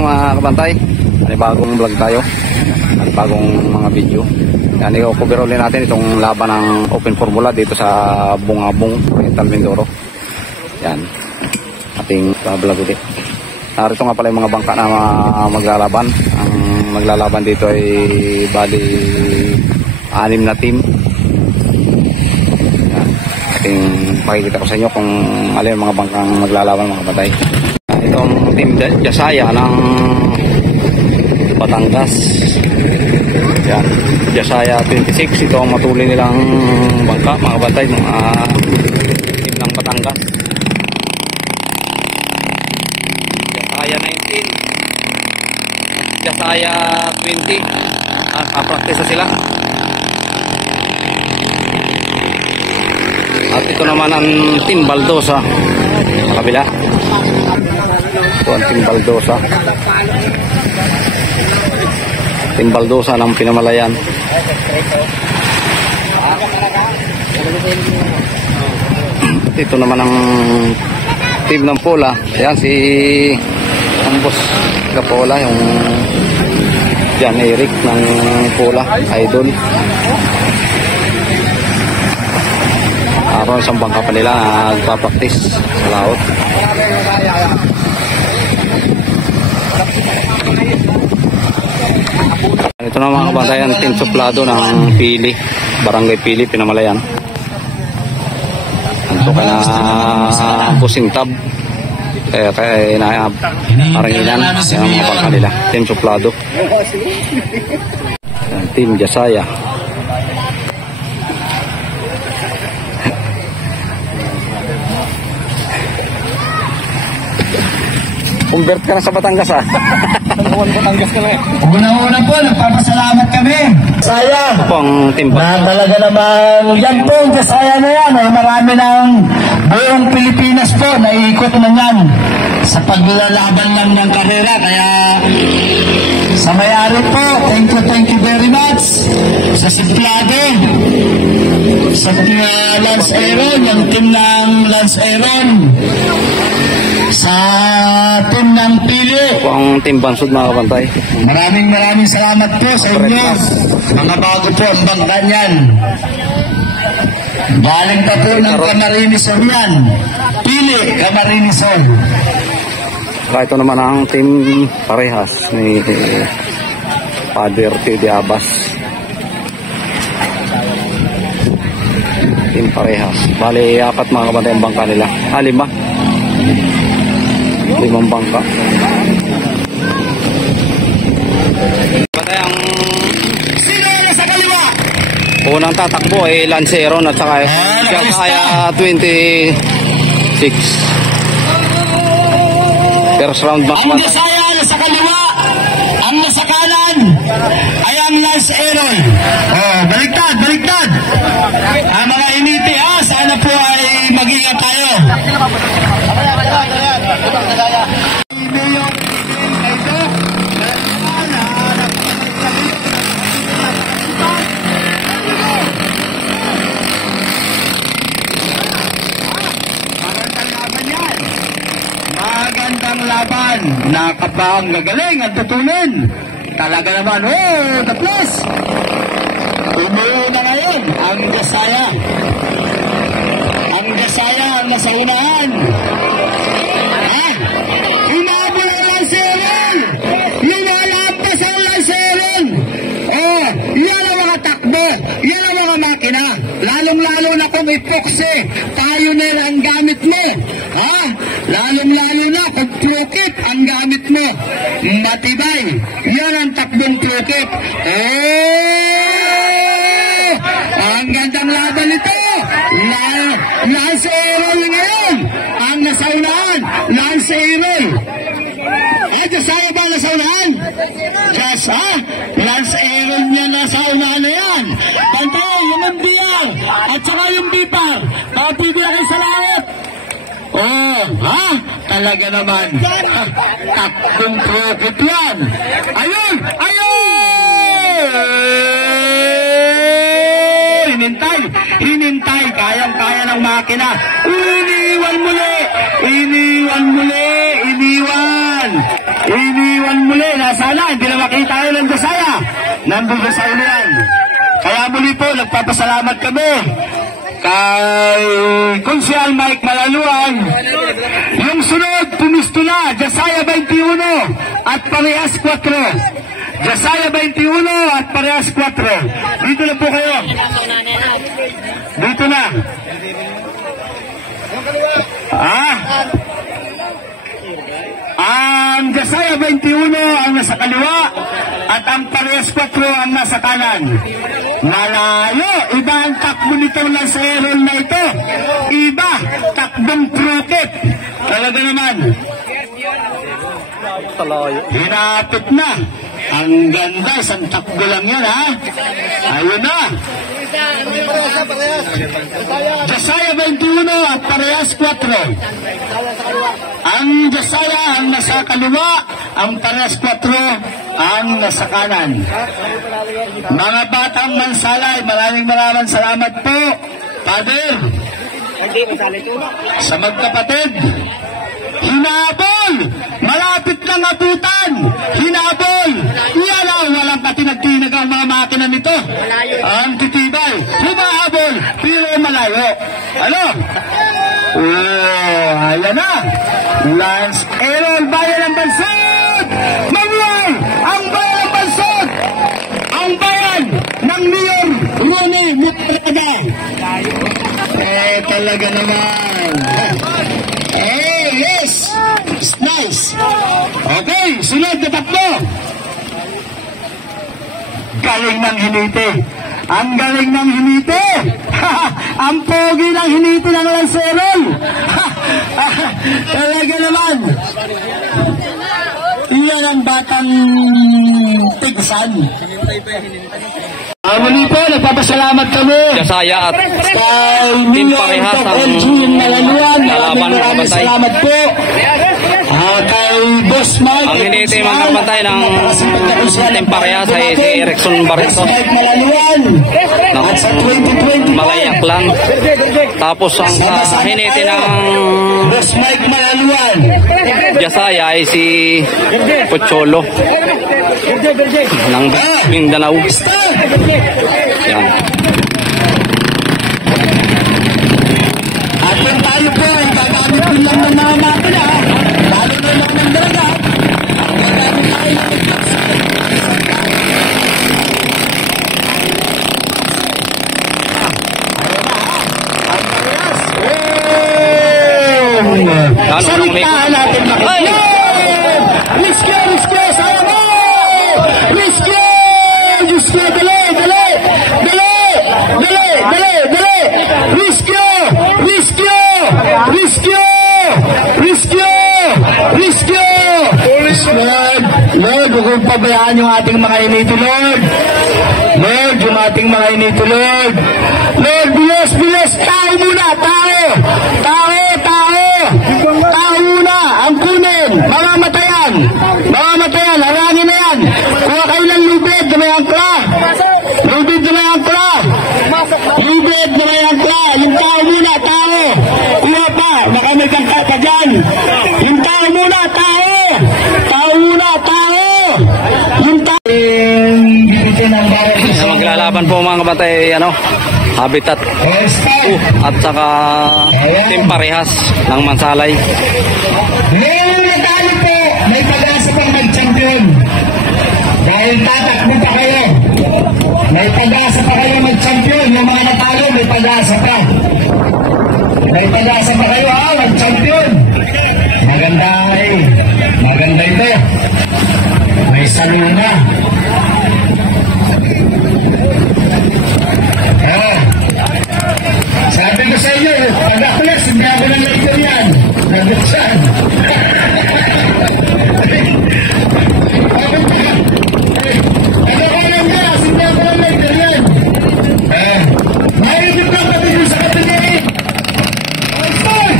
morning mga kabantay. Bagong vlog tayo. Bagong mga video. Yan, i-cover ulit natin itong laban ng Open Formula dito sa Bungabong, Oriental Mindoro. Yan. Ating vlog ulit. Narito nga pala yung mga bangka na maglalaban. Ang maglalaban dito ay bali 6 na team. Yan. Ating pakikita ko sa inyo kung alin yung mga bangkang maglalaban mga kabantay. Itong team Jasaya ng Batangas. Yan. Jasaya 26. Ito ang matuli nilang bangka mga kabantay. Mga team ng Batangas. Jasaya 19. Jasaya 20. Kapraktisa sila. At ito naman ang Team Baldosa sa kabila. Ito ang Team Baldosa. Team Baldosa ng Pinamalayan. Ito naman ang team ng Pola. Ayan si ang boss Kapola, yung Jan Eric ng Pola, idol. Araw isang bangka pa nila nagpa-practice sa laot. Ito na mga kabantayan, team suplado ng Pili, Barangay Pili, Pinamalayan. Ito ka na pusing tab. Kaya naparanginan yan ang mga bangka nila. Team suplado. Team Jasaya. Convert ka na sa Batangas ha. Batangas ka na eh. Una-una po, nagpapasalamat kami. Saya. Ito po ang team na talaga naman, yan po, Jasaya na yan. Marami ng buong Pilipinas po, naiikot na yan sa paglalaban lang ng karera. Kaya sa may-ari po, thank you very much. Sa Simplado, sa Lance Aeron, yung team ng Lance Aeron, sa team ng Pili. Ito po ang team Bansud mga kabantay. Maraming salamat po sa inyo. Mga bago po ang bangka niyan. Galing pa po ng Camarinesol yan. Pili, Camarinesol. Ito naman ang team Parehas ni Father Tio Abas. Team Parehas. Bali, 4 mga kabantay ang bangka nila. 5 bangka. Batay ang sino na sa kaliwa? unang tatakbo ay Lance Aeron at saka Jasaya 26. First round match. Ang Jasaya na sa kaliwa, ang nasa kanan ay ang Lance Aeron. Baliktad. Ang mga initi sana po ay mag-ingat tayo. Magandang laban. Nakabang gagaling at tutunin. Talaga naman, the plus. Umuwi na ngayon ang Jasaya. Ang Jasaya ang nasa unahan. Hinabol ang Lance Aeron. Lumalampas ang Lance Aeron. Yan ang mga takbo. Yan ang mga makina. Lalong-lalo na kung epoxy, Pioneer ang gamit mo. Lalong-lalo na kung Prokip ang gamit mo. Matibay. Yan ang takbong Prokip. Ang gandang laban nito. Lance Aeron ngayon. Ang nasa unahan. Lance Aeron. Jasaya ba nasa unahan? Lance Aeron niya nasa unahan na yan. Pantay, yung MBR at saka yung BIPAR. Kapigil kayo sa lahat. Talaga naman. Takbong Prokip yan. Ayun! Hinintay. Kayang-kaya ng makina. Iniwan muli. iniwan muli na sana hindi na makita yun ng Dasaya. Nandun sa ulian. Kaya muli po, nagpapasalamat kami kay Konsyal Mike Malaluan. Yung sunod, pumisto na, Dasaya 21 at parehas 4. Dasaya 21 at parehas 4. Dito na po kayo. Dito na. Ang Dasaya 21 ang nasa kaliwa at ang parehas 4 ang nasa kanan. Malayo, iba ang takbo nitong lancerol na ito. Iba, takbong croquet. Talaga naman. Hinapit na. Ang ganda, isang takbo lang yan, ha? Ayun na. Dasaya 21 at parehas 4. Ang Dasaya ang nasa kaliwa, ang parehas 4 ang nasa kanan. Mga batang Mansalay, maraming salamat po, Father, sa magkapatid. Hinabol! Malapit ng abutan! Hinabol! Yan ang walang katinag-tinag ang mga makina nito. Ang titibay. Humahabol, pero malayo. Ano? Ayan na. Lance Aaron, Bayan ng Bansod! Manuel! Ang Bayan ng Bansod! Ang bayan ng Mayor Ronnie Mutrada. Talaga naman. Yes! It's nice. Okay, sunod na tatlo. Galing ng hinite. Ang galing ng hinite. Ang pogi ng hinite ng lancerol. Talaga naman. Iyan ang batang tigsan. Muli po, nagpapasalamat kami. Dasaya at kay Team Parehas ang lalaban ng maraming bantay. salamat po. Kay Boss Mike. Ang hinihintay mga bantay ng Team Parehas ay si Erickson Barreto. Boss Mike Malaluan. At sa 2020 Malayaklan. Tapos ang hinihintay ng Boss Mike Malaluan. Dasaya ay si Pocholo ng Mindanao. Yan. At kung tayo po ay gagamit din lang ng mga makina, lalo na lang ng dalaga, gagamit tayo ng sa liktahan natin makikita. Riskyo, sayang mo! Riskyo! Riskyo, dali! Lord, huwag pabayaan yung ating mga inito, Lord. Lord, yung ating mga inito, Lord. Lord, bilis! Tao muna, tao! Tao muna, ang kunin, mamamatayan, harangin na yan. Kuha kayo ng lubid na may angkla. Yung tao muna, tao. Kuha pa, baka may kangka pa dyan. Yung tao muna, tao. Yung tao. Maglalaban po mga kabantay, Habitat at saka Team Parehas ng Mansalay. Ngayong natalo po, may pag-asa pang mag-champion. Dahil tatakbo pa kayo. May pag-asa pa kayo mag-champion. Yung mga natalo, may pag-asa pa. May pag-asa pa kayo, mag-champion. Maganda ito. May saluna. Sabi ko sa inyo, pag-aklas, hindi ako ng later yan. Nagduksan. Ano ka lang yan? Hindi ako ng later yan. Mayroon ka patigil sa kapatid. Alson!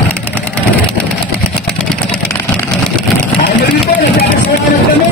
Ano rin po, nagkakasalamat kami.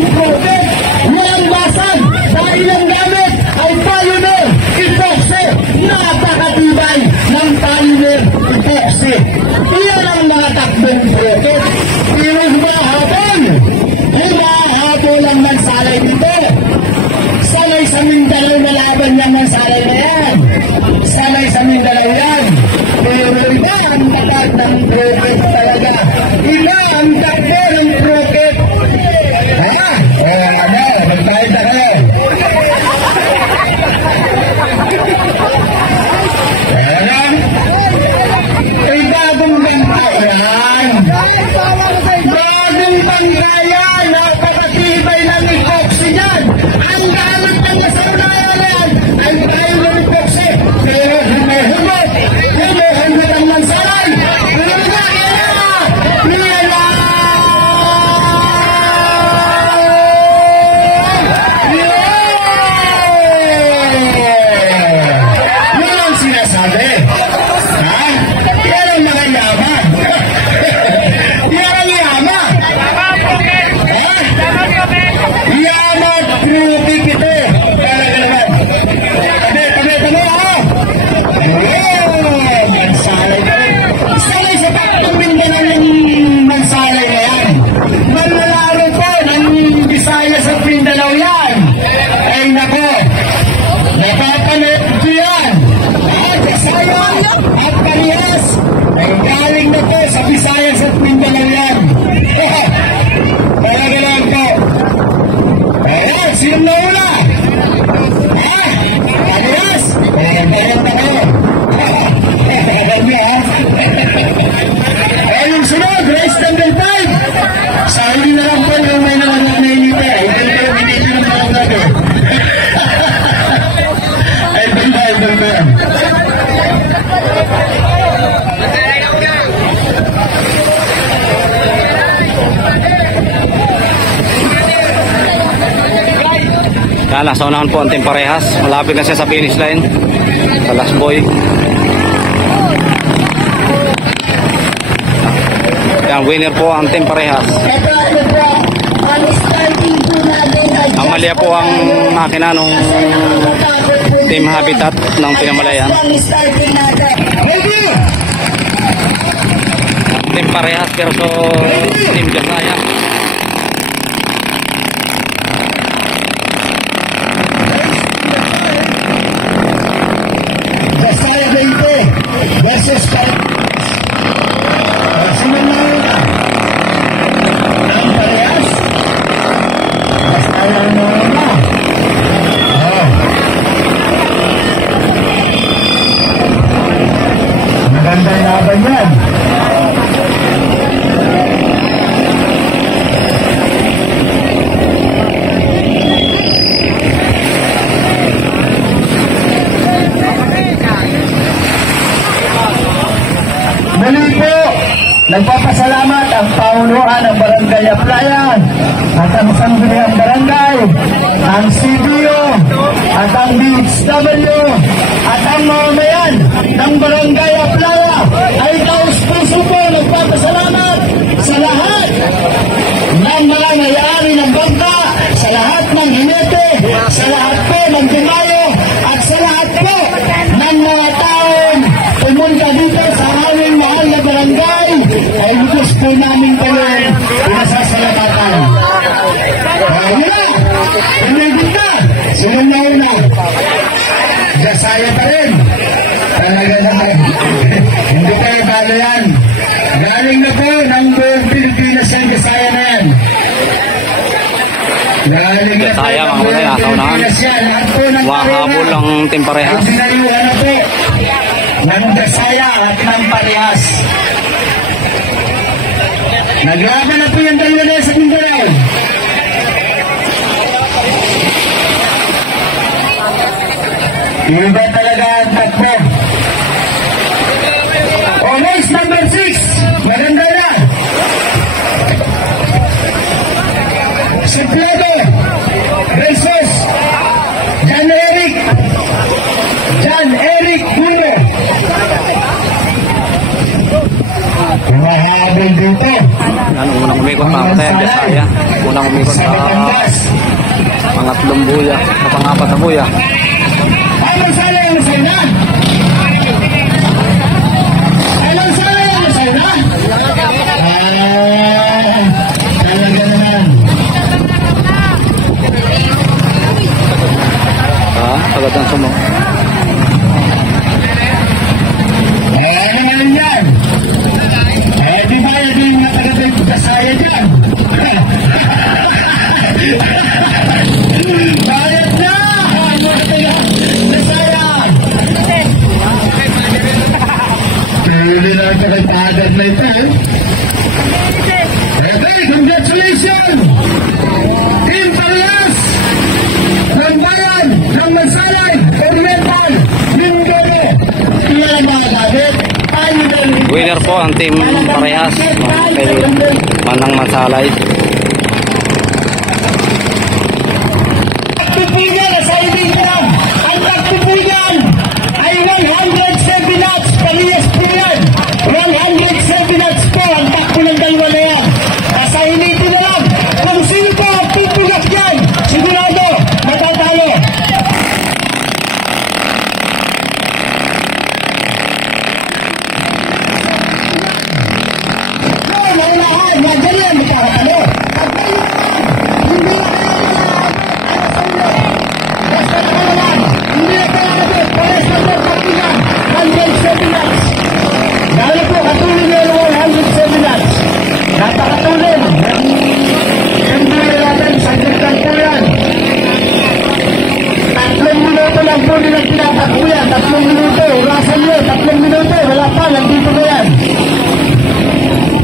ng profit. Walang basag dahil ang gamit ay Pioneer Epoxy. Napakatibay ng Pioneer Epoxy. Iyan ang mga takbong profit. Pero humahapon lang ng salay dito. Sanay sa Mindanao na laban yan ng salay na yan. Sanay sa Mindanao yan. Pero iba ang tapat ng profit talaga. Iba ang takbo ng profit. Ha? Ano? Magpahit na kayo. Ano? Ay bagong bangka yan. Bagong bangka yan. Napakatibay ng epoxy yan. Ang gamit ng nasaunayan yan ay tayo ng epoxy. Pero humuhugot. Humuhugot ang mansalay. Humuhugot yan ang sinasabi. Ha? Yan ang mga yaman. Yan ang yaman. Ha? Yaman trupik ito. Talaga naman. Tabi, ha? Mansalay na rin. Salay sa taktong Mindanao ng mansalay na yan. Manlalaro po ng Visayas at Mindanao yan. Ay nako. Napapanood ko yan. Visaya at Parehas. Ay galing na po sa Visayas at Mindanao yan. Talaga lang po. Ayan, sino na una? Ha? Parehas? Parehas na ko. Alam niyo ha? Yung sunod, race number 5. Sa hindi na lang po yung may nanganak na inita. Hindi ko yung hindi ko naman ako natin. Ay, banda. Yan, nasa unahan po ang Team Parehas. Malapit na siya sa finish line. Sa last boy. Yan, winner po ang Team Parehas. Ang malya po ang makina nung Team Habitat ng Pinamalayan. Team Parehas pero so Team Jasaya. Jasaya Leyte versus sino na una? Ang Parehas? Jasaya na una. Magandang laban yan. Muli po, nagpapasalamat ang paunuan ng Barangay Aplayan at ang Sangguniang Barangay, ang CBO at ang DHW at ang mamamayan ng Barangay Aplaya ay taus-puso po nagpapasalamat sa lahat ng mga may-ari ng bangka, sa lahat ng hinete, sa lahat po ng dumayo at sa lahat po ng mga taong pumunta dito sa aming mahal na barangay ay lubos po namin kayo pinasasalamatan. Ayun na! Umigit na! Sunod na una! Jasaya pa rin! Talaga naman! Hindi kayo balo yan! Galing na po ng buong Pilipinas ang Jasaya na yan! Galing na po ng buong Pilipinas yan! Lahat po ng Wahabol ang Team Parehas. ang sinayuhan na po ng Jasaya at ng Parehas. Naglaban na po yung dalawa na sa Mindanao. Iba talaga ang takbo. Race number 6. Maganda na. Suplado versus John Eric Bruno. Humahabol dito. Yan, unang umikot na ako tayo, Bisaya. Unang umikot sa pangatlong buya, sa pangapat na buya. Ay, masaya yung masaya. Ay, masaya yung masaya. Talaga naman. Sagad ang sumo. Ano naman yan? Di ba yung nakagabay ko kasaya dyan? Bayad na! Kasaya! Tuloy na ito kay Padad na ito. Okay, congratulations! Team Parehas! Ng Bayan! Ng Mansalay! Oriental! Mindoro! Iyan mga gamit! Winner po ang Team Parehas kay Manang Mansalay. Pagpupunyan sa ibigan, ang pagpupunyan ay 107 knots, Parehas po yan. 107 knots po ang takbo ng dalawa na yan. Nasa initi na lang, kung sino po ang pupugat yan, sigurado, matatalo. Naunahan, madali ang magkakatalo. Hindi na basta nakalaman, hindi na kailangan Parehas na po pagpupunyan, 107 knots. Dahil po, katuloy na yung 107 knots. Napakatuloy. Hindi natin, saglit lang po yan. 3 minuto lang po nilang tinatakbo yan. 3 minuto, orasan nyo, 3 minuto, wala pa, nandito na yan.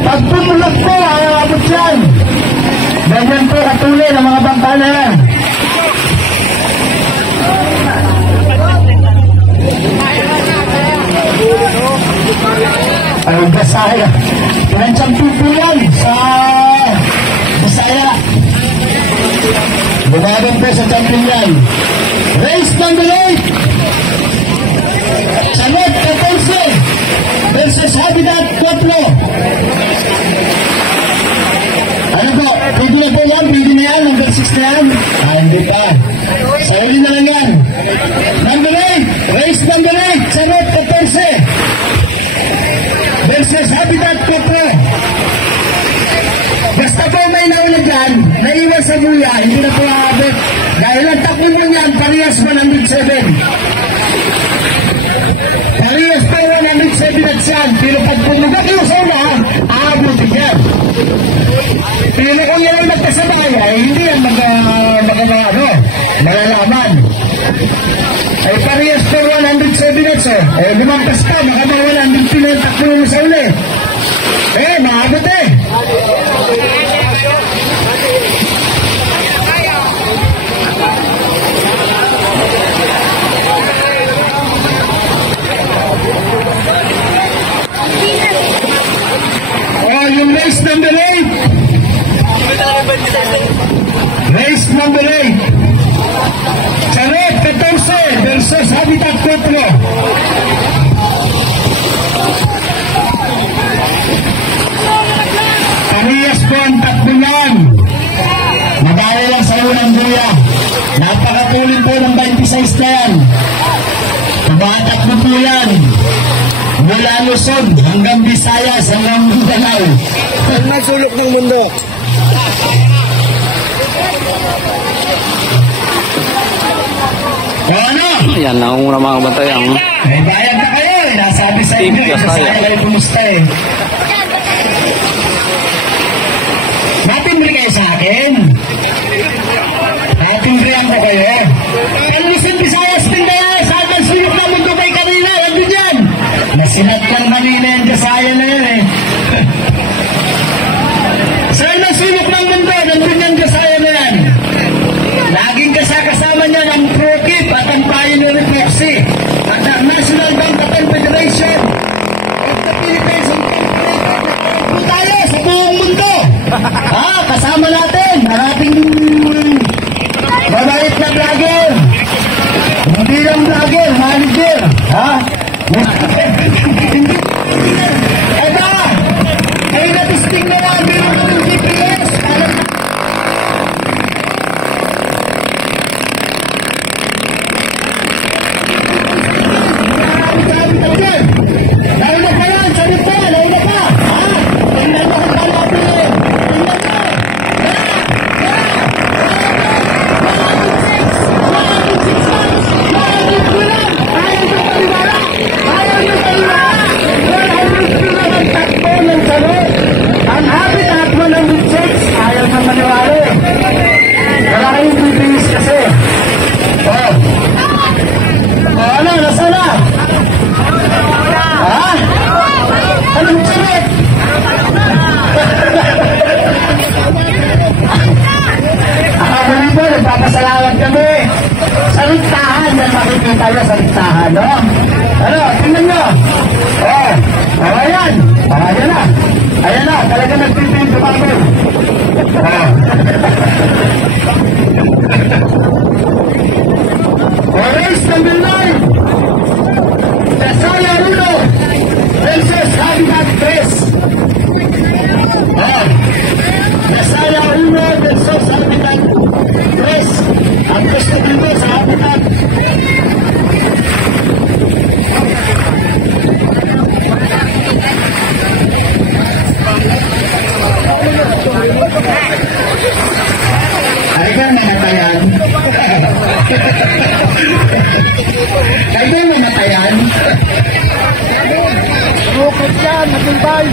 Pag tumulog po, aabot yan. Ganyan po katuloy ng mga bangka na yan. Ay, Bisaya. Pinansyampi po yan sa Bisaya. Bumaban po sa champion yan. Race number 8. Sanot 14 versus Habitat 4. Ano po? Pwede na po yan? Pwede na yan? Number 6 na yan? Hindi pa. Sa uli na lang yan. Number 8. Race number 8. Sanot 14 versus Habitat 4. Basta po may nauna dyan, naiwan sa buya, hindi na po aabot. Dahil ang takbo mo niyan, Parehas 107. Parehas po 107 at yan. Pero pag pumugat yung sa una, aabot yan. Pero kung yan ang magkasabay, ay hindi yan malalaman. Ay Parehas po 107 at yan. Eh, lumampas ka, makamawala, hindi pinagtakbo mo sa uli. Eh, maabot eh. Oh, yung race number 8. Race number 8. Sanot 14 versus Habitat 4. Parehas po ang takbunan. Madali lang sa unang buya. Napakatuloy po ng 26 na yan. Tumatakbo po yan. Mula Luzon hanggang Visayas hanggang Mindanao. Ang sulok ng mundo. O ano? Yan, nangunguna mga bantay ang May bayad na kayo eh. Nasabi sa Team inyo. Bisaya. Bisaya kayo kumusta eh. Natimbre kayo sa akin. Natimbrehan ko kayo. Kalusin Visayas Mindanao. Saan ang sulok ng mundo kay kanina? Nandun yan. Nasinat lang kanina yung Bisaya na yan eh. Saan ang sulok ng mundo? Nandun yung Bisaya na yan. Laging kasama niyan ang ProKip at ang Pioneer Proxy at ang National Bank Federation of the Philippines Incorporated. Tayo sa buong mundo. Kasama natin ang ating muli po, nagpapasalamat kami sa listahan na makikita nyo sa listahan, no? Ano, tingnan nyo. Ayan. Ayan na. Ayan na, talaga nagpipin sa pangkul. Race number 9. Dasaya Uno versus Habitat Base. Dasaya Uno versus Habitat Base. Ang gusto dito sa Habitat. Ay ka namatayan. Ay ka namatayan. Rukot yan, matibay.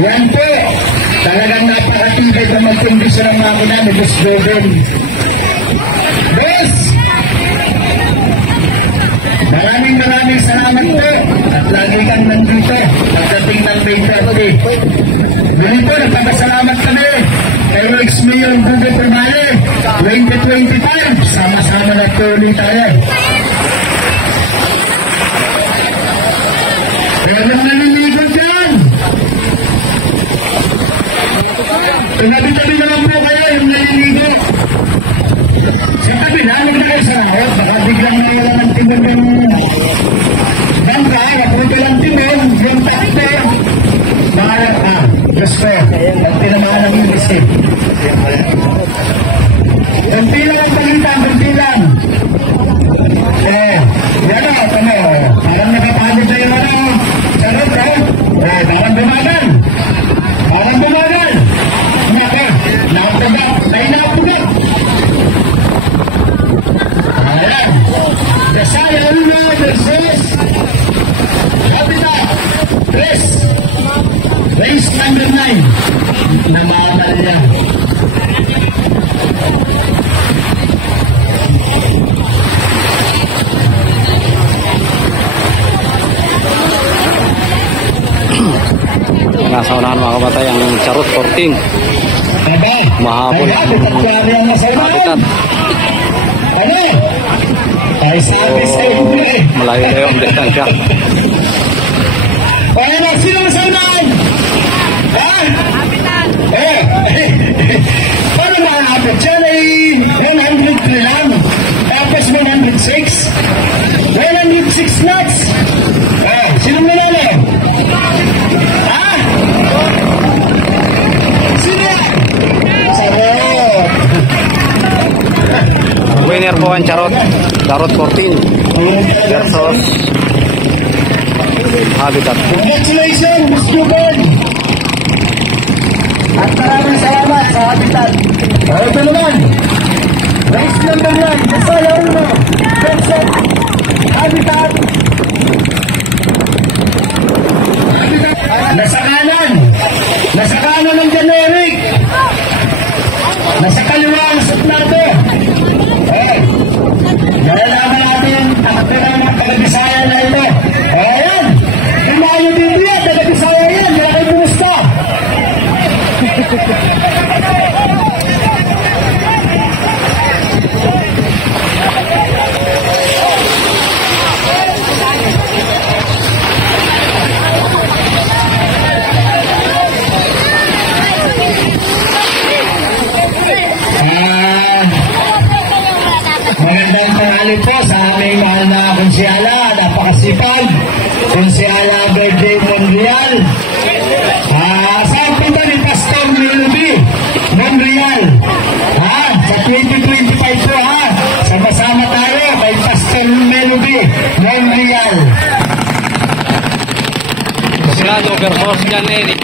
Yan po. Talagang napakatibay na magkondisyon ang makina ni Boss Joven. Boss! Maraming salamat po. At lagi kang nandito. Pagdating ng May 30. Muli po, nagpapasalamat kami kay ex-mayor Google Pumale 2025. Sama-sama na tuloy tayo. Pero naliligo dyan. Tunabi-tabi naman po kayo yung naliligo. Sa tabi namin na kayo sa lahat. Baka biglang nalang ang timon yung bangka. Napunta lang timon. Yung takte. Maharap ka. Gusto. At tinamaan ng ilisip. Kunti lang ang pagitan. Kunti lang. Yan o. Parang nakapagod na yung ano. Sarap ka. Parang bumagal. Parang bumagal. Naka. Nakapagod. May nakapagod. Ayan. Dasaya Uno versus Habitat Base. Race number 9. Namatal niya. Nasa unahan mga kabatay ang Charot 14. Mahabol ang Habitat. Ano? Ay sabi sa inyo eh. Malayo na yung distansya. Kaya na, sino masaunaan? Ha? Habitat. Paano makakapit? Diyan ay 103 lang. Tapos 106. 106 knots. Sino manalo? Ha? Sino yan? Sarot. Winner po ang Charot 14 versus Habitat. Congratulations, Miss Juben! At maraming salamat sa Habitat. Ito naman, race number 9, Dasaya Uno versus Habitat. Nasa kanan ng generic. Nasa kaliwa ang suplado. Nalalaman natin ang pera ng taga-Bisaya na ito. Ayan! Kumayo din yan, taga-Bisaya yan. Kaya kayo bumusta. Magandang tanghali po sa aming mahal na konsyala, napakasipag, konsyala Verde Monreal. Saan punta ni Pastor Melubi Monreal? Sa 2025 po sama-sama tayo kay Pastor Melubi Monreal. Senado versus Janeric.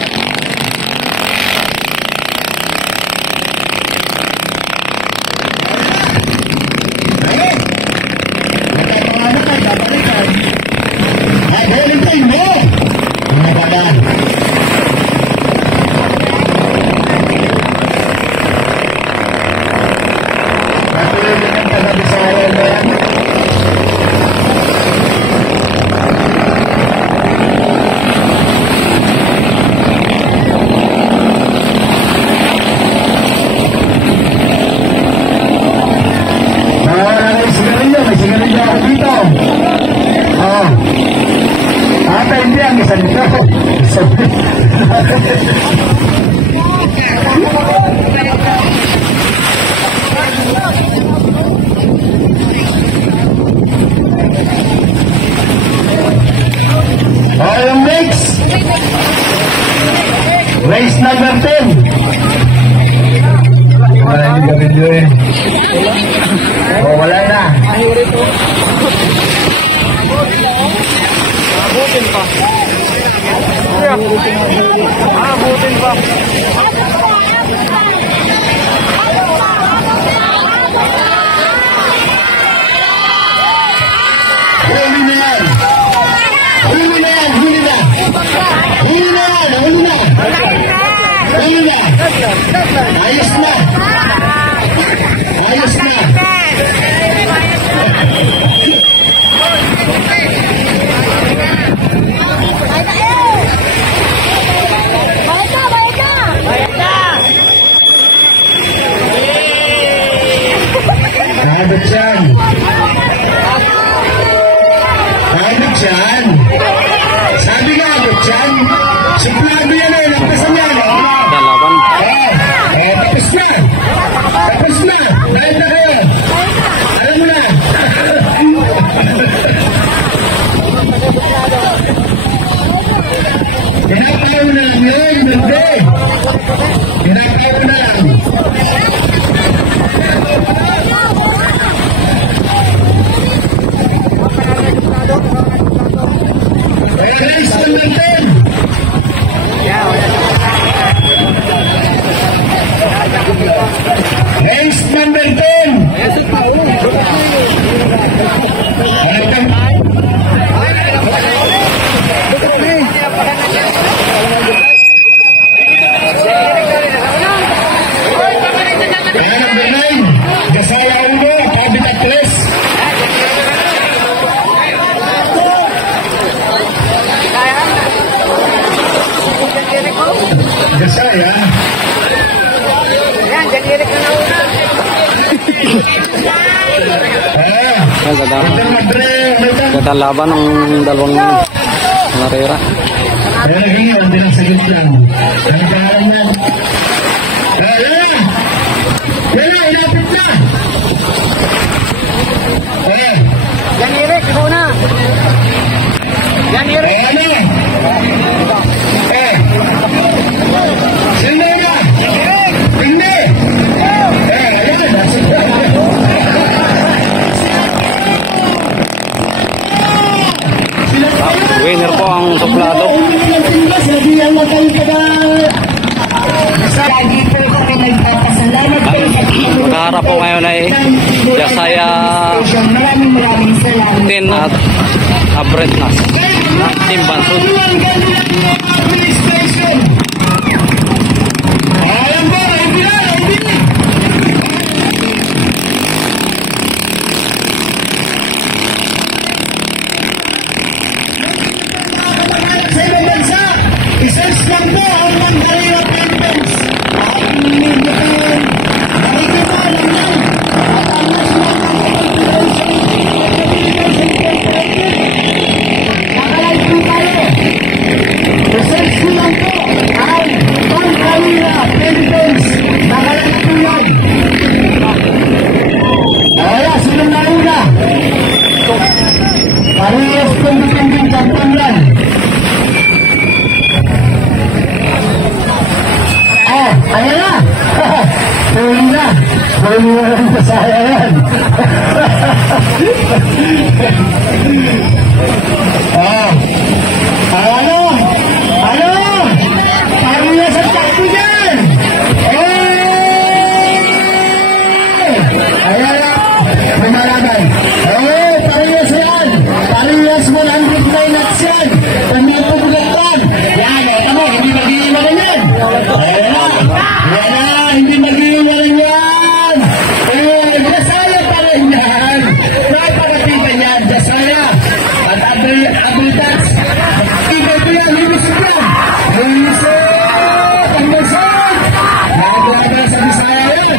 number 10. Wala yung video eh. Oh, wala na. Abutin pa. Abutin pa. Huli na yan. Huli na yan. Huli na. Huli na yan. Huli na. Huli na. Ayos na. Ayos na. Agad yan. Agad yan. Sabi nga agad yan. Suplado yan eh. Nagpasan yan. Dalaban. Tapos na. Tapos na. Dahil na kayo. Alam mo na. Pinakaw na lang yun. Hindi. Pinakaw na lang. Race number 10. Race number 10. Number 9. Gasaya Uno, Habitat Press. Gasaya. Yan, Janirik na nauna. Ganda laban ng dalawang narera. Kaya naging yun, din ang sagot yan. Nagkaroon yan. Yan! Yan! Inapit na! Janirik, una. Janirik. Ano? Sino na? Hindi! Ayan! Winner po ang suplado. Magkaharap po ngayon ay Gasaya 10 at Abretnas ng Team Bansud. Isearch lang po ang Mandarina Philippines. At nililimutin, nakikita lang yan. At ang National Federation nakalive po tayo. Isearch ko lang po ang Mandarina Philippines. Nakalive po yan. Kaya, sinong nauna? Parehas kong dipinding kapamlan. Ayan na! Huli na! Huli na lang sa saya yan! Ano? Ano? Parang nasa takbo dyan! Ayan na! Lumalaban! Parehas yan! Parehas 109 nuts yan! Pumapubugan! Yan! Tama! Hindi mag-iiwan yan! Ayan na! Yan na! Hindi mag-iiwan yan! Gasaya pa rin yan! Napakatipan yan! Gasaya! At Abritats! Ibig ko yan! Limisip yan! Limisip! Ang basag! Nakabuha sa Bisaya yan!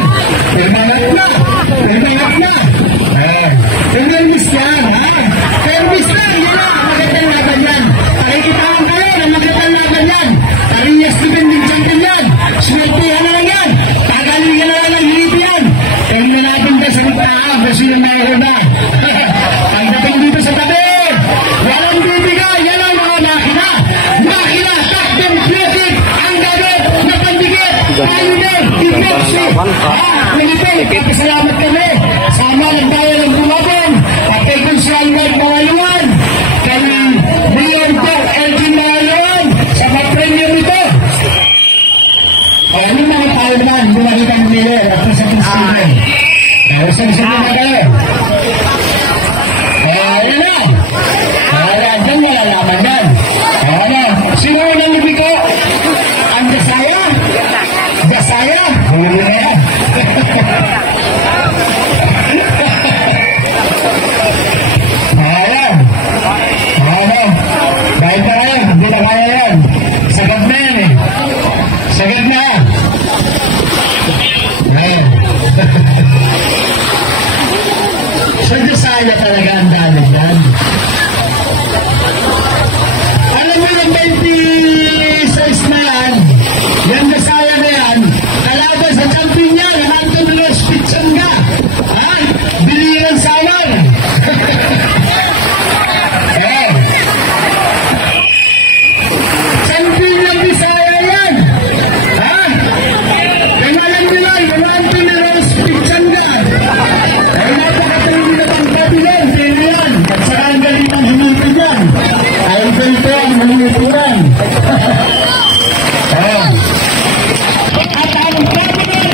Pirmangat na! Pirmangat na! Permis yan! Permis na! Yan na! Magandang laban yan! Pakikitawan kayo na magandang laban yan! Parehas defending champion yan! Sinalpihan na lang yan! Ganda ng laban sa tikit. Salamat kami. Sama nagdaya ng bumaban. Pati kung siya ang nagmawaluan. Kami Mayor Dr. Elgin Mawaluan sa mag-premium ito. Ano mga tao naman, bumalik ang Mayor at sa Constitution. Usang-usang na kayo. Ayun na. Wala dyan, malalaman yan. Ano? Sino ang libi ko? Ang Gasaya? Gasaya? Huli na yan. Ayan. Ano? Dahil pa kayo, hindi na kaya yan. Sagad na yan eh. Sagad na. Ayan. Sa Gasaya talaga ang dali yan. Alam mo yung 26 na yan, yung Gasaya na yan, kalaban sa champion niya, nahanto nila Spitsanga. Ay, biliran sa awan. Eh. Champion ng Bisaya yan. Ha? Kaya alam nila, nahanto nila Spitsanga. Ay, napakataling na pang kabilan, biliran. At saka ang galing ng hinipin yan. Ay, ganito ang hinipin. At ang kabilan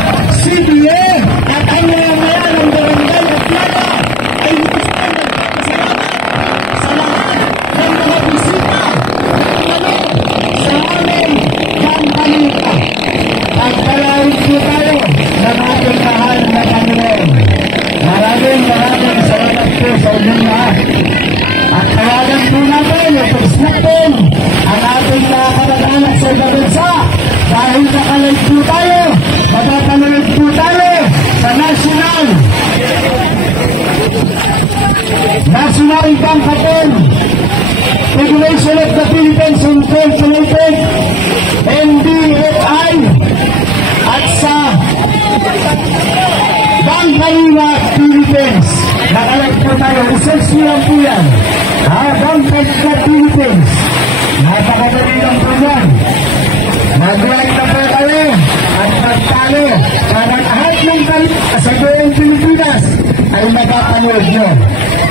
po, CBA at ang mga mayan ng barangay at plana ay gusto nagpapasalamat sa lahat ng mga bisita sa aming Kampanita. Pagpalain po tayo ng ating mahal na Panginoon. Maraming salamat po sa inyong lahat. At tawagan po natin, ipos natin ang ating kapag-anak sa ibang bansa dahil nakalive po tayo, mapapanood po tayo sa National Bank Regulation of the Philippines Incorporated, NBFI, at sa Bangkalina, Philippines. Nakalive po tayo, research nyo lang po yan. Bangkalina, Philippines. Napakadali lang po yan. Mag-like na po kayo at magtalo para lahat ng sa buong Pilipinas ay mapapanood nyo.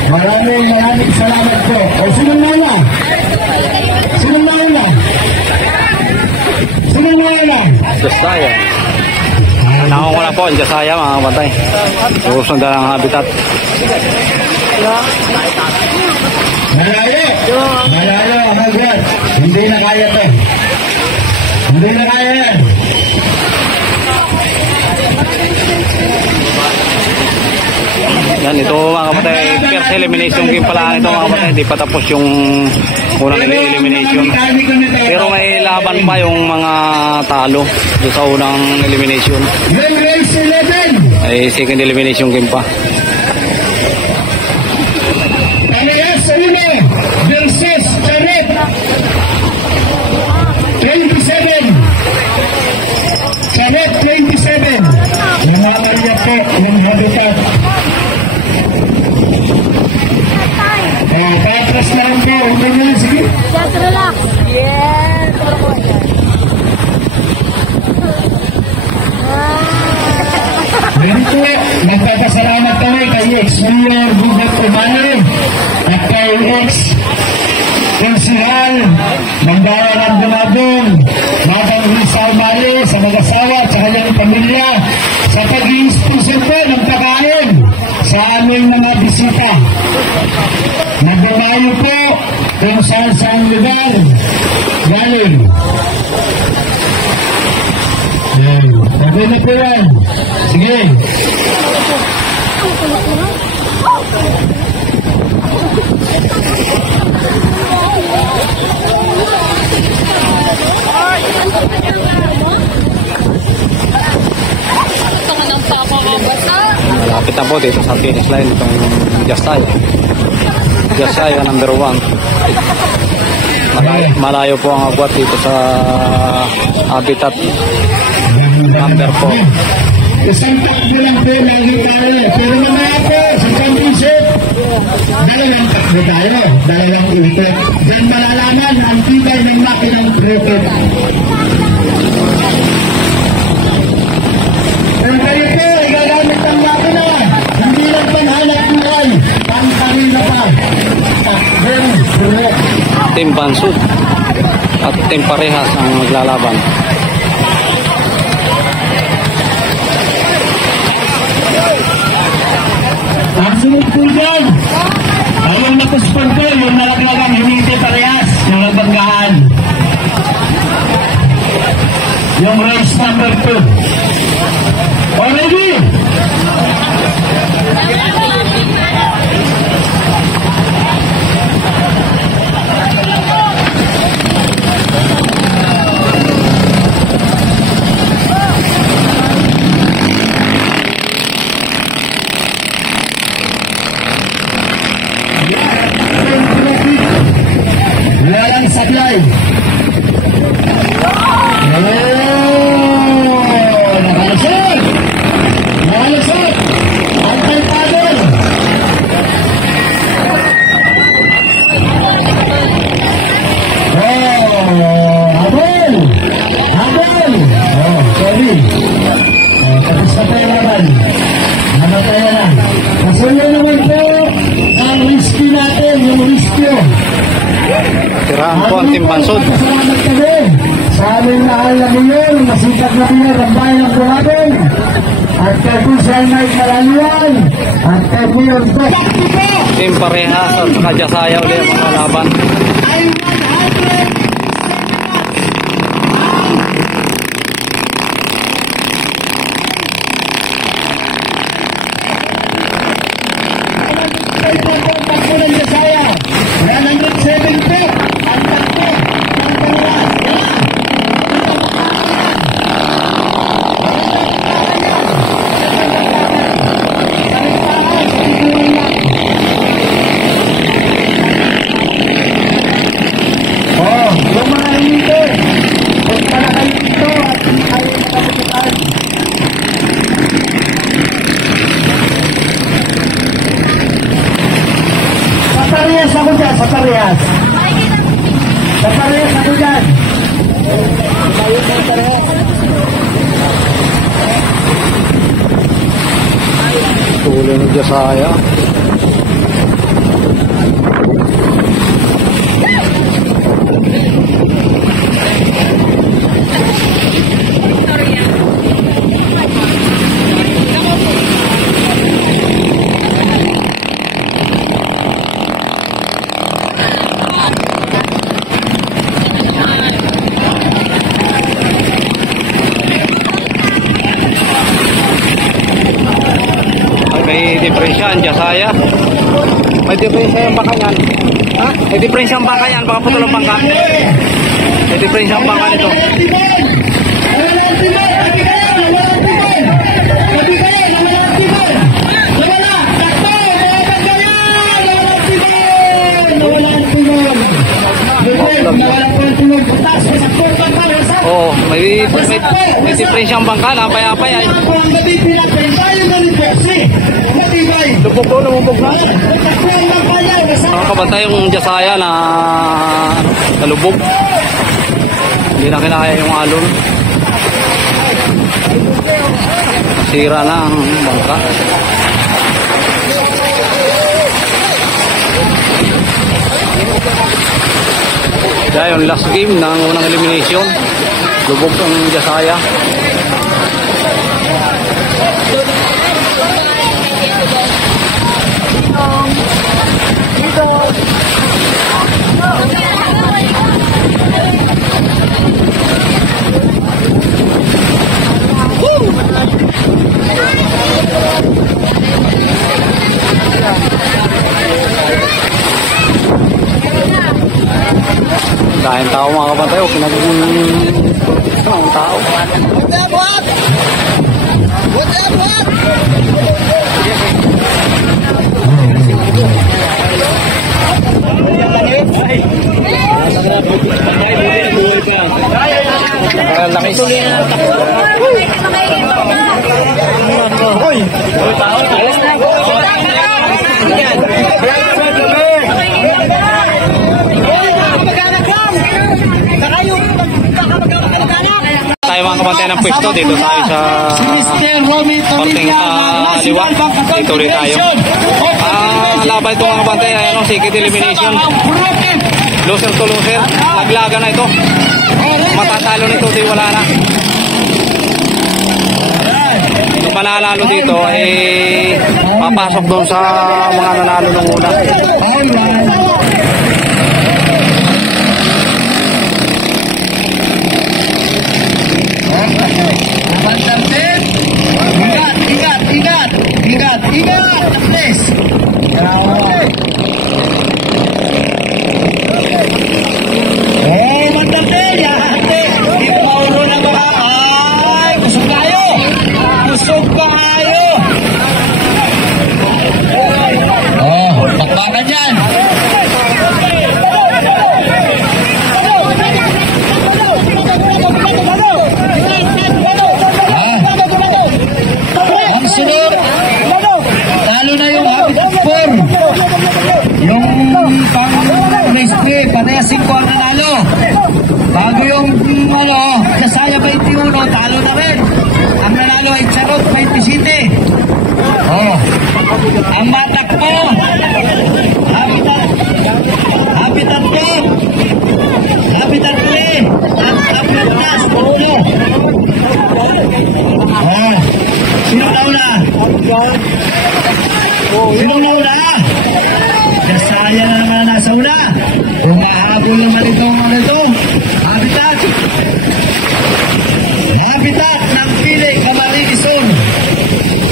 Maraming salamat po. O sinong nauna? Sinong nauna? Sinong nauna? Gasaya. Nanakong ko na po, ang Gasaya mga kapatay. Susunod na ang habitat. Malayo! Malayo ang hagwat. Hindi na kaya to. Hindi na kaya yan. Yan, ito mga kapatay, first elimination game pala ito mga kapatay. Hindi pa tapos yung unang elimination. Pero may laban pa yung mga talo doon sa unang elimination. Race 11! Ay second elimination game pa. Pamayas sa una versus Charet 27. Charet 27. Yung mga Maria po, yung habitat. Patras lang po. Huwag nyo, sige. Just relax. Yes. Ganito, magpapasalamat kami kay ex-mayor Gugat Umano at kay ex-konsihal Mandara ng Dumadong, Madang Rizal Mali sa mag-asawa at sa kanyang pamilya sa pag-i-sponsor po ng pagkain sa aming mga bisita. Nagbabayo po kung saan lugar galing. Okay na po yan. Sige. Malapit na po dito sa finish line itong Gasaya. Gasaya number 1. Malayo po ang agwat dito sa habitat number 4. Isang takbo lang po lagi tayo. Pero mamaya po sa championship, dalawang takbo tayo, dalawang ikot. Diyan malalaman ang tibay ng makinang profit. Kung kayo po, igagamit ang makina, hindi lang panhanap buhay, pang-kanina pa. Takbong profit. Team Bansud at Team Parehas ang maglalaban. Ang sunod po dyan, ayong nakuspan ko, yung nalaglagang hindi Parehas, yung nabanggahan. Yung race number 2. Already! Walang sablay. Nakalusot! Nakalusot! Antay paddle! Habol! Habol! Sorry. Tapos na tayo naman. Namatay na lang. Kasuyo naman po ang whisky natin, yung whisky. Tirahan po ang Team Bansud. Salamat kami sa aming mahal na ngayon, masipag na pinag ang bayan ng Buhabon. At kay Kusay Mike Malaliwan. At kay Buyon po. Team Parehas at saka Jasaya ulit ang mga laban. Ay 100! Sa Parehas ako dyan. Tuloy ng Jasaya. May diferensya ang Jasaya. May diferensya yung baka yan. Ha? May diferensya ang baka yan. Baka putol ang bangka. May diferensya ang baka nito. Oo, may diferensya ang bangka. Napay-apay ay. Lubog ko, lumubog na. Nakakabantay yung Jasaya na nalubog. Hindi na kinakaya yung alon. Sira na ang bangka. Dahil yung last game ng unang elimination, lubog ang Jasaya. Dahil tao mga kapantay, pinag-ang tao. Laki. Hoy! ng pwesto. Dito tayo sa parting liwa. Dito rin tayo. Laban ito mga bantay. Ayan o, secret elimination. Loser to loser. Naglaga na ito. Matatalo nito. Di wala na. Yung mananalo dito ay papasok doon sa mga nanalo ng una. Ingat, please. Mantap din, yate. Ipauro na ba? Ay, kusog kayo. Bakbakan yan. Ang sunod, talo na yung Habitat 4. Yung pang-race 3, pataya 5 ang nanalo. Bago yung Dasaya 21, talo na rin. Ang nanalo ay Charot 27. Ang matakbo, Habitat 2, Habitat 3, at Habitat 1. Sinong nauna? Sinong nauna? Dasaya na naman nasa una. Umahabol naman itong Habitat ng Pili, Camarines-Sur.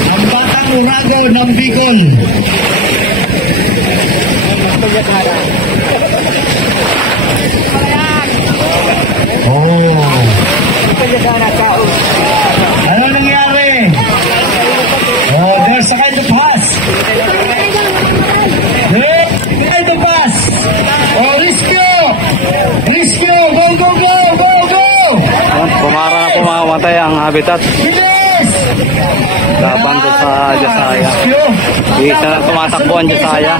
Ang Batang Urago ng Bicol. Ano nangyari? There's a kind of pass. There's a kind of pass. Rescue! Go! Pumara na pumamatay ang Habitat. Laban doon sa Dasaya. Isa na tumatakbo ang Dasaya.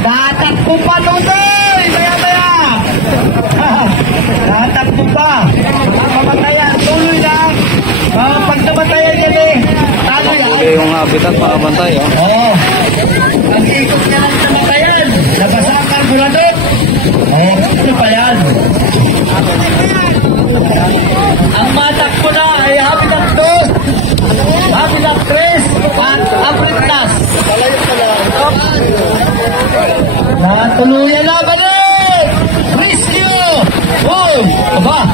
Tatakbo pa Nunoy! Maya! Tatakbo pa! Pamatayan, tuloy lang! Pag namatayan yan talo yan! Huli yung Habitat, pamabantay. Ang-ikot niya lang namatayan! Nabasa ang karburador! Ano pa yan? Ang matakbo na ay Habitat 2, Habitat 3, at Apritas. Natuluyan na balik! Rescue! Aba!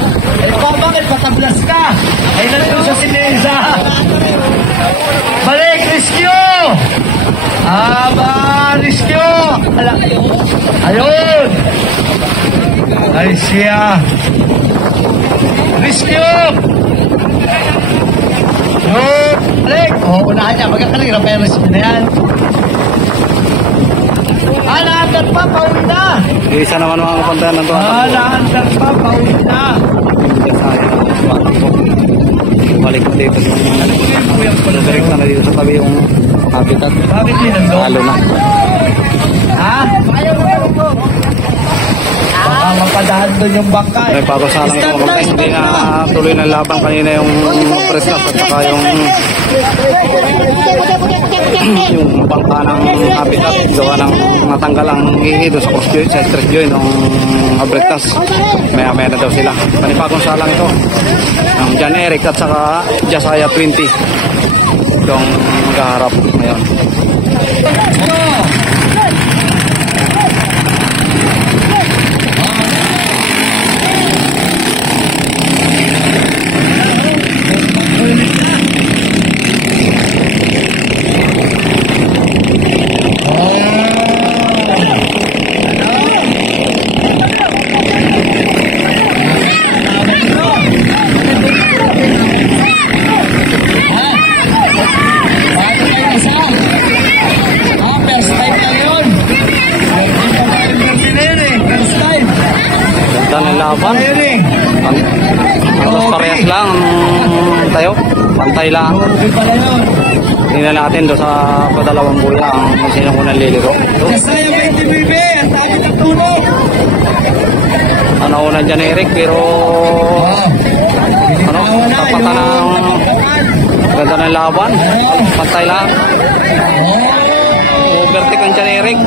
Bakit patablas ka? Ay nandun sa sinesa! Balik! Rescue! Rescue! Ayun! Ay siya! Rescue! Balik! Unahan niya. Magkakaling na pero rescue na yan. Naandar pa, pauwi na! Isa naman mga kapantayan ng doon. Naandar pa, pauwi na! Balik ko dito yung direct na dito sa tabi yung Habitat. Bakit yun nandun? Halo na. Baka mapadahan doon yung bangkay. May parusalang ito mga bangkay. Hindi na tuloy ng laban kanina yung Preslas at saka yung bangka ng Habitat. Gawa ng natanggal ang hihi doon sa cross-joint, sa stress joint ng Abritas. Maya-maya na daw sila. Panipagong salang ito. Ang John Eric at saka Dasaya 20. Itong maghaharap ngayon. Laban. Halos parehas lang tayo. Pantay lang. Tingnan natin doon sa padalawang buya ang sinong unang liligo. Panaunan dyan Eric, pero tapatan ng ganda ng laban. Pantay lang. Overtake ang dyan Eric.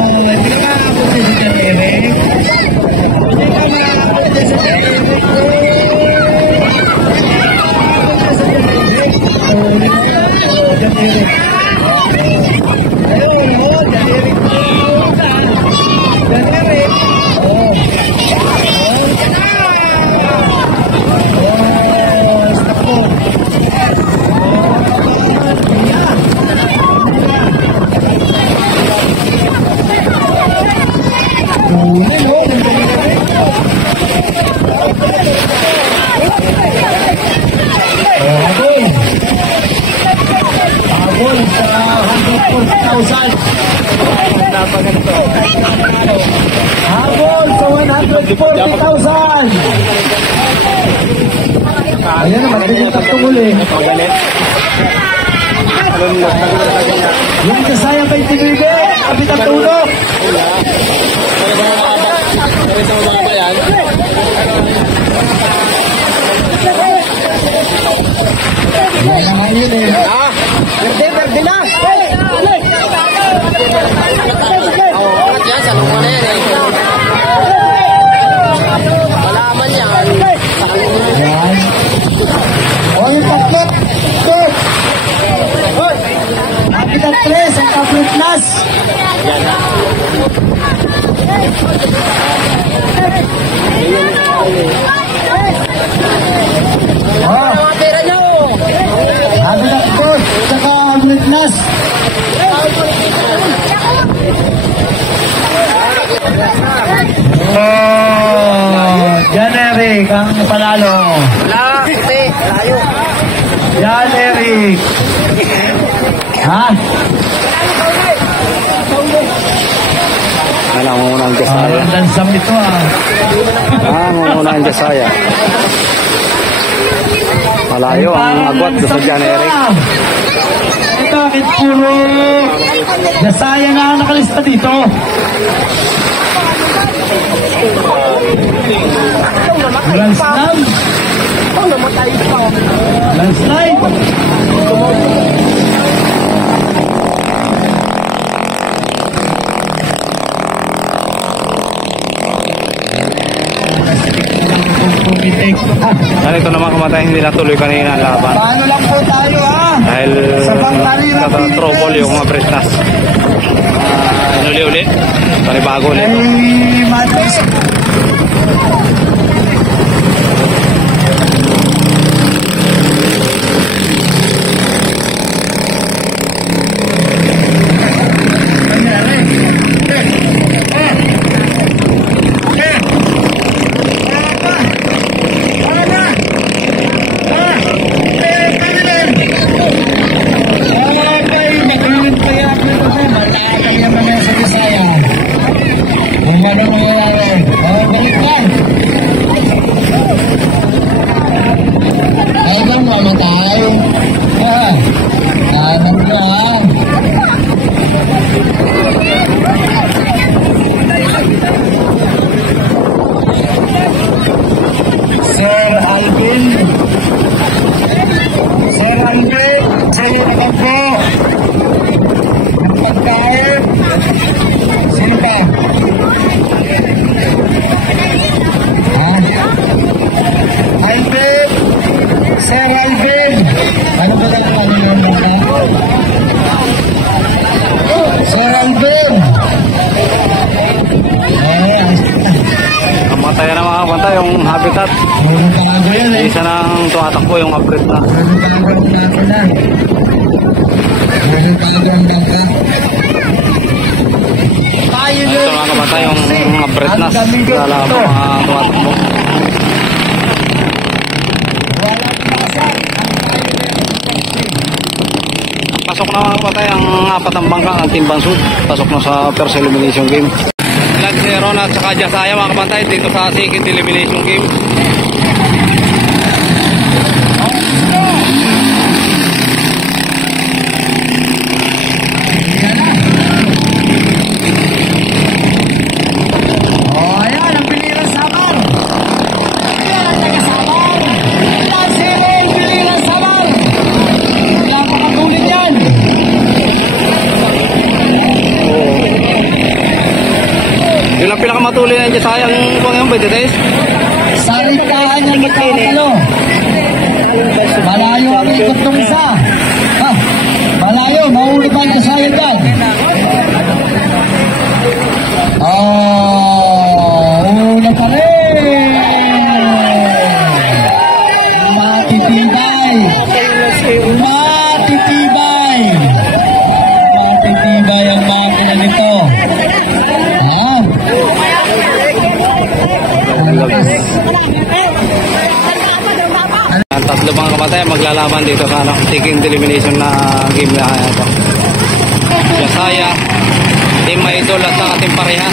Habol sa 140,000. Ayan naman, ganyan taktong uli. Yung kasaya kay Tinibe, kapit ang tulog. Yan naman yun eh. Verde na. Malaman yan. Yan. O yung patlot. Kapit ang 3, ang kapit plus. Oh. Kapit ang 4, saka kapit plus. Oh, Jan Eric ang panalo. Wala. Layo. Jan Eric. Ha? Alam mo muna ang Jasaya. Parang dansam ito ah. Muna ang Jasaya. Malayo ang agwat sa Jan Eric. Ito, bakit puro Jasaya na ang nakalista dito? Grand Slam. Landslide. Ganito naman kamatay, hindi natuloy kanina ang laban. Paano lang po tayo ha? Dahil trouble yung mga presnas. Uli-uli. Panibago ulit. Ay, Matis. yung habitat. Isa nang tumatakbo yung upgrade na. Ito mga kamatay yung upgrade na. Lala mga tumatakbo. Pasok na mga kamatay ang apat ng bangka ng Team Bansud. Pasok na sa first elimination game. Lag si Ron at saka Jasaya mga kapatay dito sa second elimination game. Oh, ayan ang pinira sa akin. matuloy na dyan sayang kung yung 23. Salitaan ng magkakalo. Malayo ang ikot ng isa. Ha? Malayo, mahuli pa yung sayang dyan. Una pa rin. Matitibay. Matitibay. Matitibay ang makina nito. Ha? Ang tatlo mga kabatay maglalaban dito sa taking elimination na game na ito. Yasaya, Team Idol at ang ating pareha.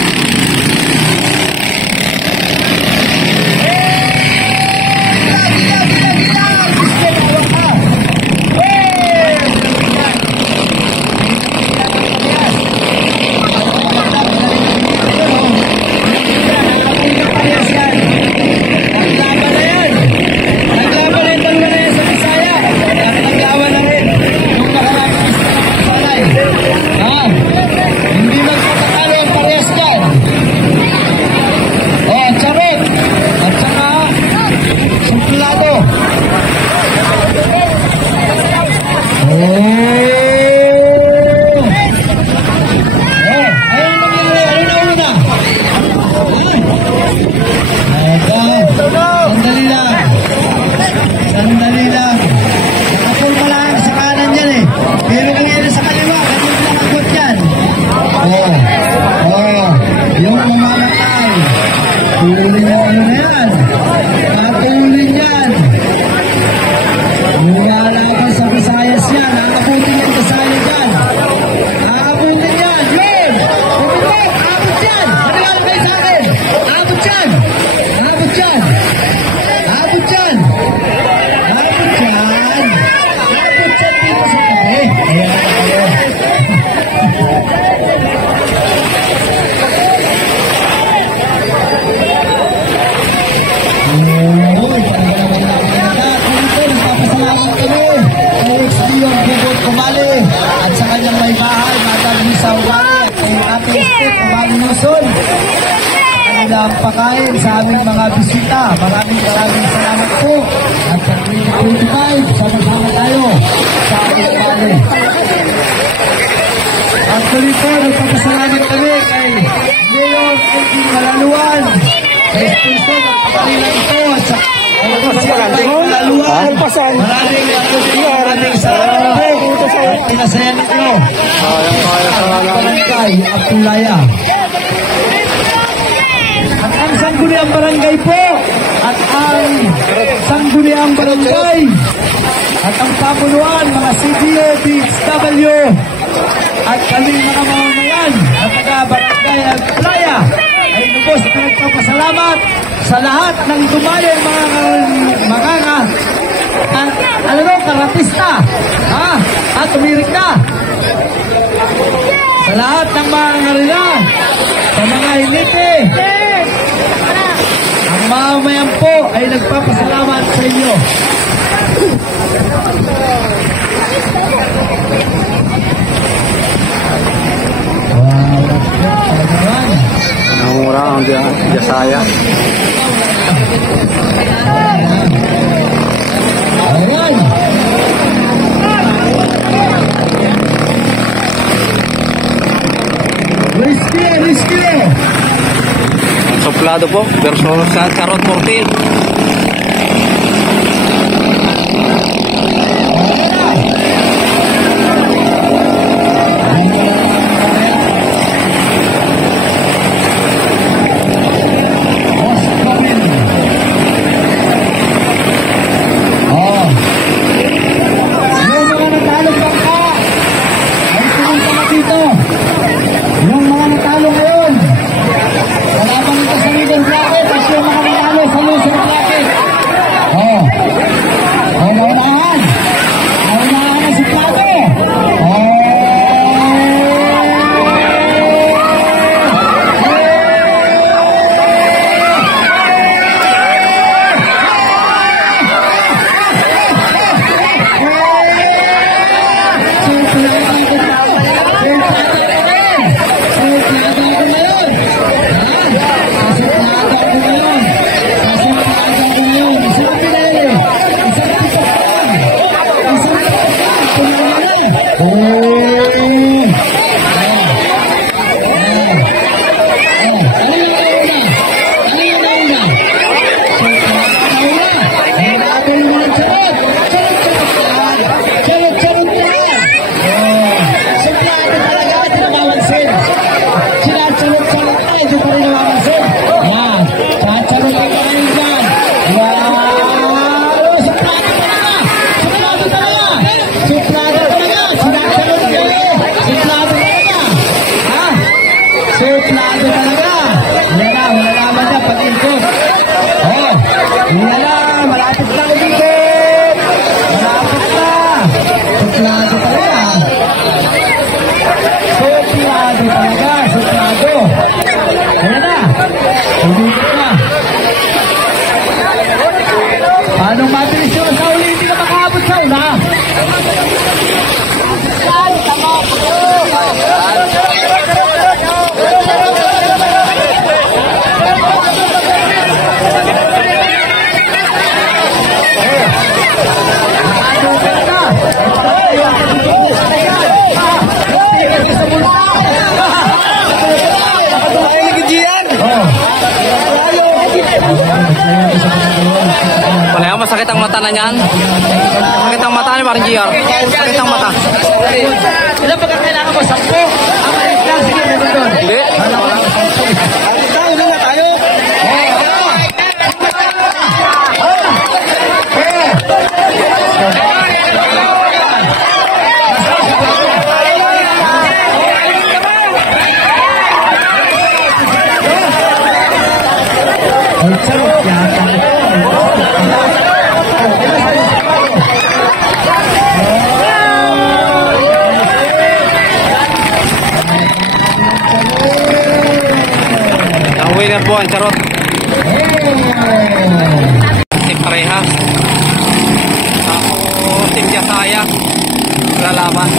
Hindi magpapatalo ang parehas dyan. Charot. At saka, suplado. Ayun nangyari. Ayun na una. Sandali lang. Sandali lang. Nakapulma lang sa kanan yan eh. Pero kung yan sa kaliwa, kapag nakakot yan. Yung mamamatay. Tulin na ano na yan. Patulin yan. Lumalaban sa Visayas yan. Nakabutin yan Visayas yan. Nakabutin yan. Yun! Puputok! Abot yan! Maniwala kayo sa akin! Abot yan! Abot yan! Abot yan! Abot yan! Abot yan dito sa tabi. Ayan kayo. At sa kanyang may bahay, Madam Lisa Uwari at kay Ate Estet, Uwari Luzon. Kanilang pakain sa aming mga bisita. Maraming salamat po. At sa 2025, sama-sama tayo sa aming bahay. At tuloy po, nagpapasalamat kami kay Mayor Edwin Malaluan, kay sponsor ng kapalilan ito at sa Malaluan. Maraming salamat po. Pinasaya ninyo. Barangay Apulaya. At ang Sangguniang Barangay po. At ang Sangguniang Barangay. At ang pamunuan, mga CDO, DXW. At kami mga mamamayan. At taga-Barangay Apulaya. Ay lubos na nagpapasalamat sa lahat ng dumayo mga karatista. At tumirik na. Sa lahat ng mga ngarila, sa mga hiniti, ang mamamayan po ay nagpapasalamat sa inyo. Namura ang Yasaya. Ayan. Risky. Soplado po versus sa Carrot 14. Wala, masakit ang mata na niyan. Masakit ang mata ni parang GR. Masakit ang mata. Ilan ba kailangan mo? 10? Ang alis lang, sige, meron doon. Hindi. Ang winner po ang charot. Team Parehas. Tapos Team Jasaya. Lalaban.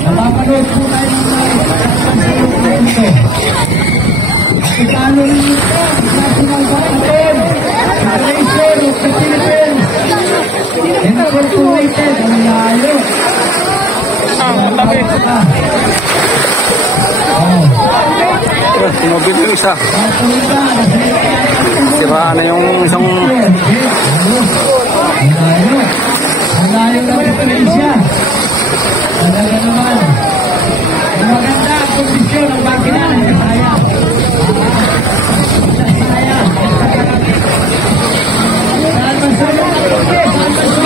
Napapanood po tayo ng mga Italo rin ito, National Badminton Federation of the Philippines. Incorporated, ang layo. Sumabit yung isa. Sira na yung isang... Ang layo ng diferensya. Talaga naman. Ang maganda ang kondisyon ng makina ng Jasaya.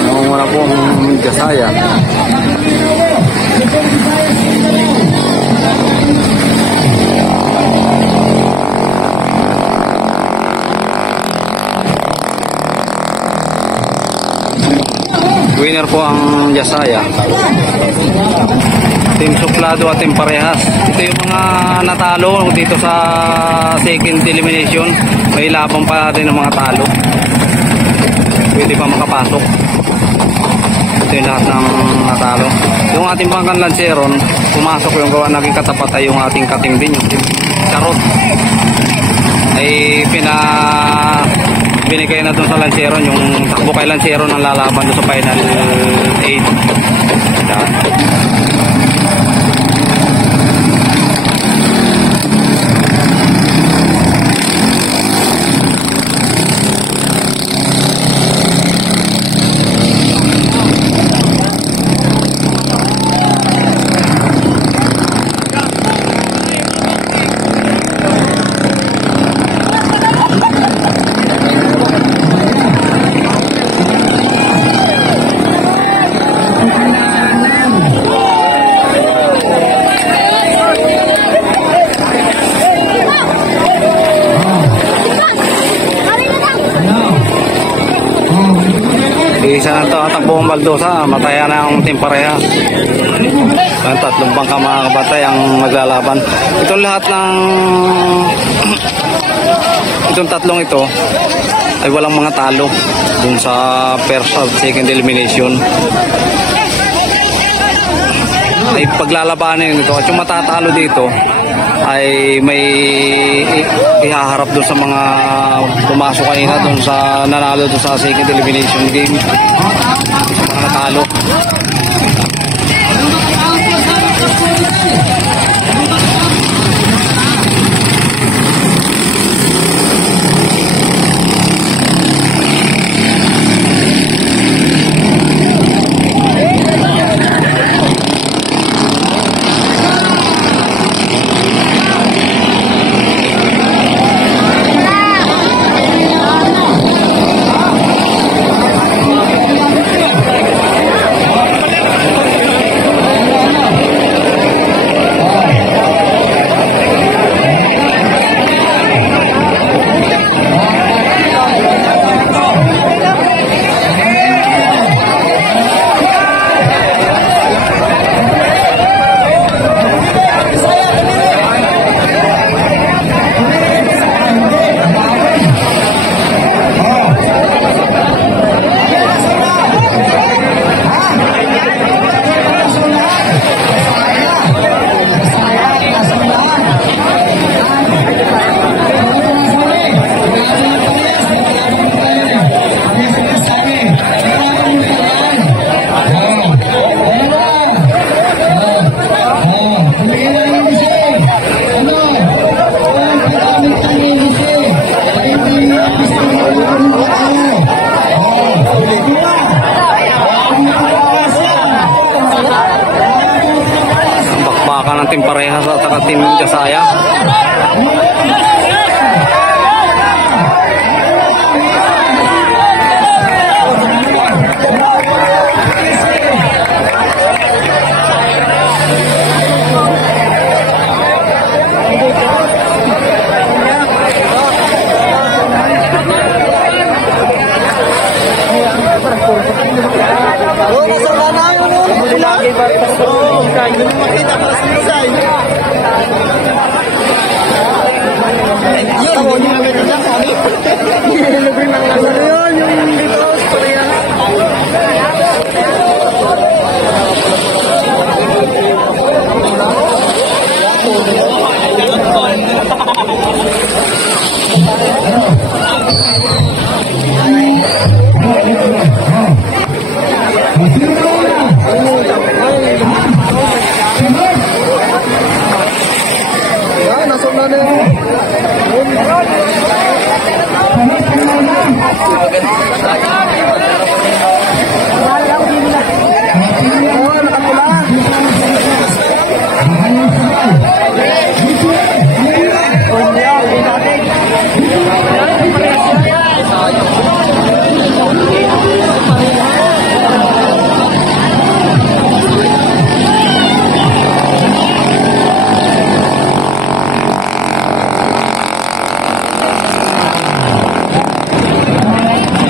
Yung wala po ang Jasaya. Winner po ang Jasaya. Team Suplado at Team Parehas. Ito yung mga natalo dito sa second elimination. May labang pa rin ng mga talo. Pwede pa makapasok. Ito yung lahat ng natalo. Yung ating pangkan Lanceron, pumasok yung gawa naging katapat ay yung ating kating din. Yung Charot. Ay binigay na dun sa Lanceron, yung takbo kay Lanceron ang lalaban dun sa final 8. tatakbo ang Baldosa, mataya na ang team pareha. Ang tatlong bangka mga kabatay ang maglalaban. Itong lahat ng itong tatlong ito ay walang mga talo dun sa first at second elimination. Ay paglalabanin ito at yung matatalo dito ay may ihaharap doon sa mga pumasok kanina doon sa nanalo doon sa second elimination game, sa mga natalo. Bakbakan ng tim parehas at saka tim Jasaya.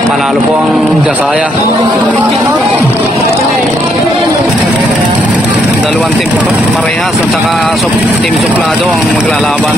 Panalo po ang Jasaya. Dalawang team parehas at saka team suplado ang maglalaban.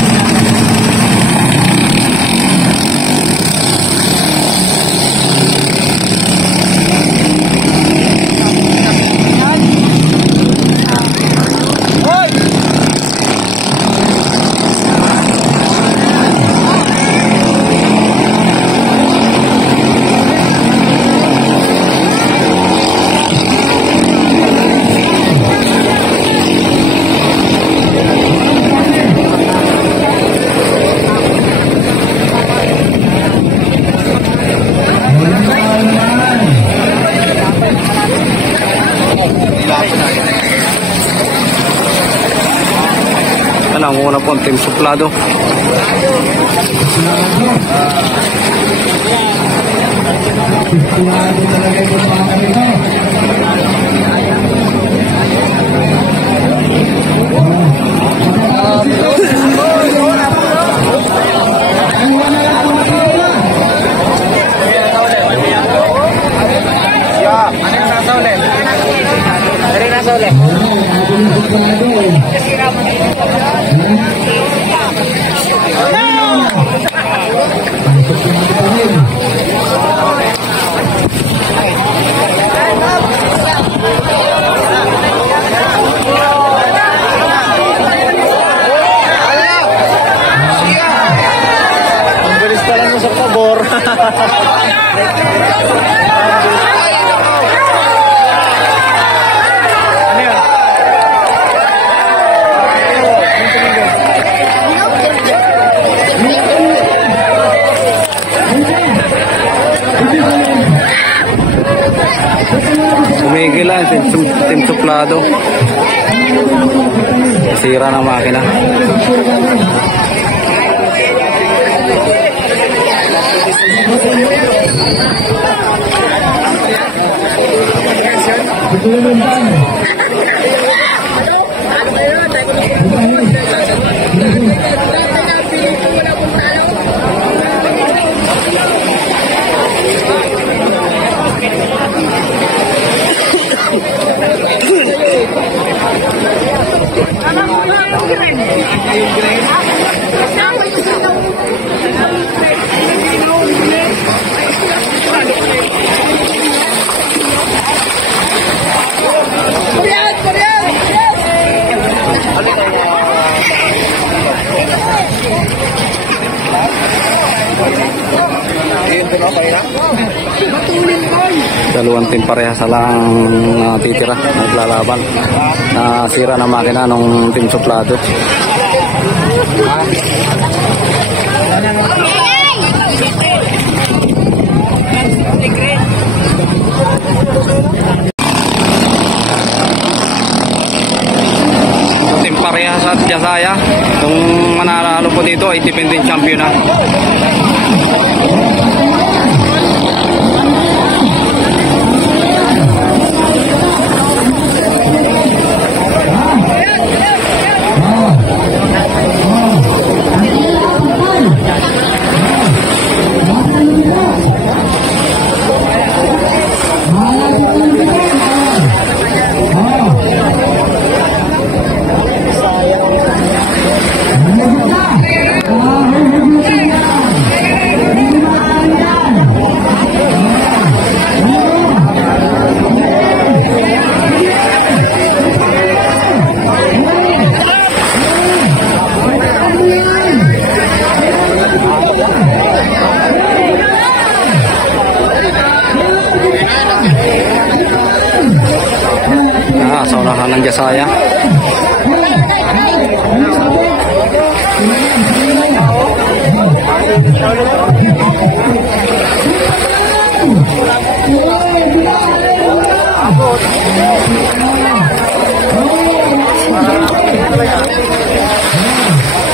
Ang una po ang team suplado. Tumigil lang, Team Suplado. Sira ng makina. Dalawang team parehas lang natitira, naglalaban. Nasira ng makina ng Team Suplado. Team parehas at Jasaya. Kung mananalo po dito ay defending champion na. Sa unahan ng Jasaya.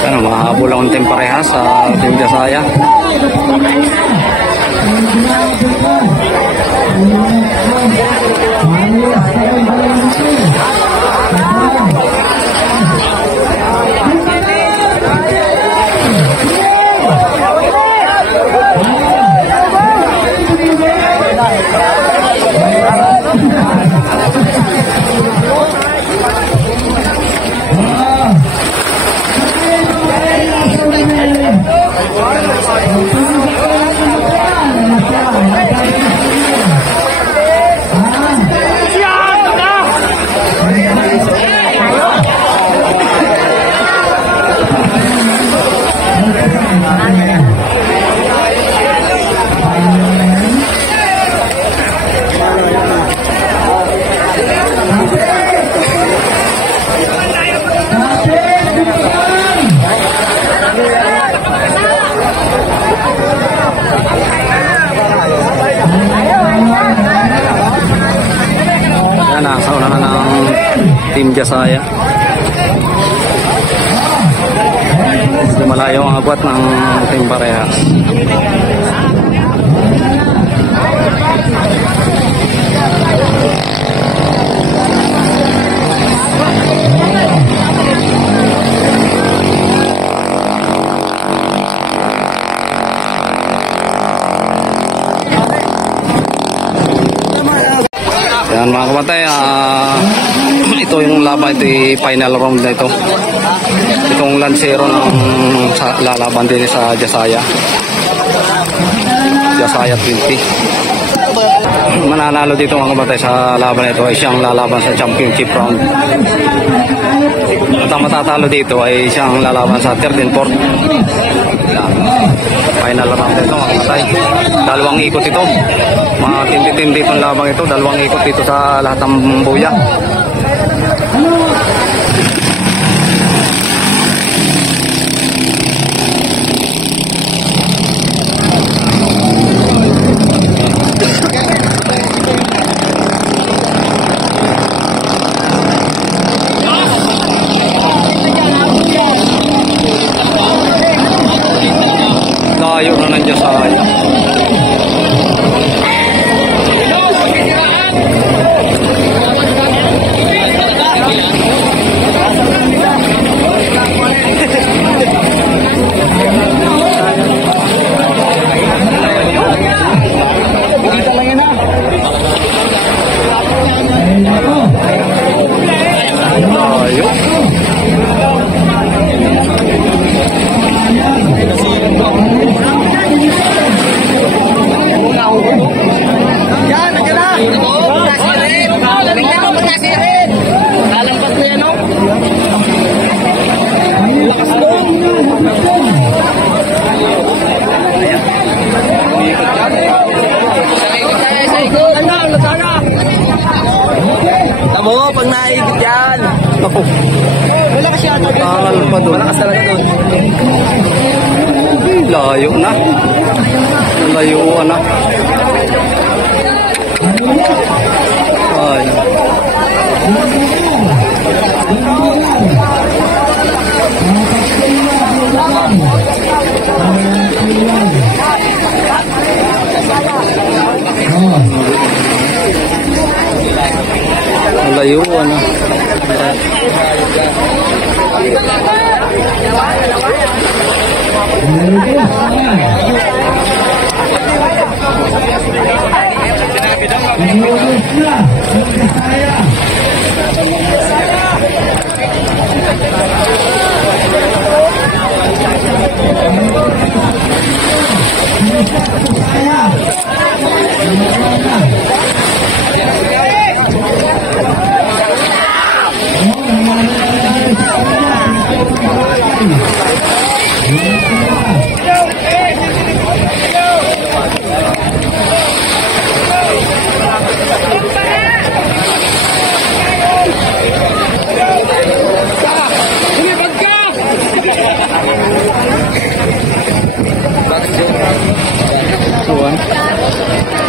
Ano, mahabol ang team parehas sa Team Jasaya. Nasa unahan ng Team Jasaya. Malayo ang abot ng team parehas. Yan mga kabantay, ito yung laban, ito yung final round na ito. Itong Lancero ng lalaban din sa Jasaya 20. Mananalo dito mga kabantay sa laban na ito ay siyang lalaban sa championship round. At ang matatalo dito ay siyang lalaban sa 3rd and 4th. Final round ito mga kabantay. Dalawang ikot ito. Mga tindi-tindi itong labang ito. Dalawang ikot dito sa lahat ng buya. Layo na ng Jasaya. Tamo, pag naigit yan. Ako. Wala kasi ata. Malakas talaga doon. Layo na. Layuan na. Ay. Layuan na.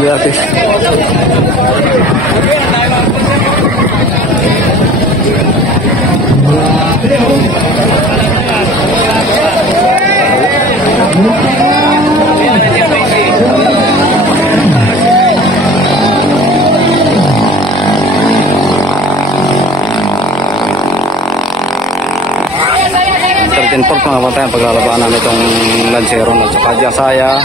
Gratis. Port mga kapatay, paglalabanan itong Lancero at saka Jasaya.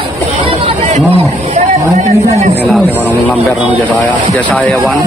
Tingnan natin kung anong number ng Jasaya. Jasaya 1.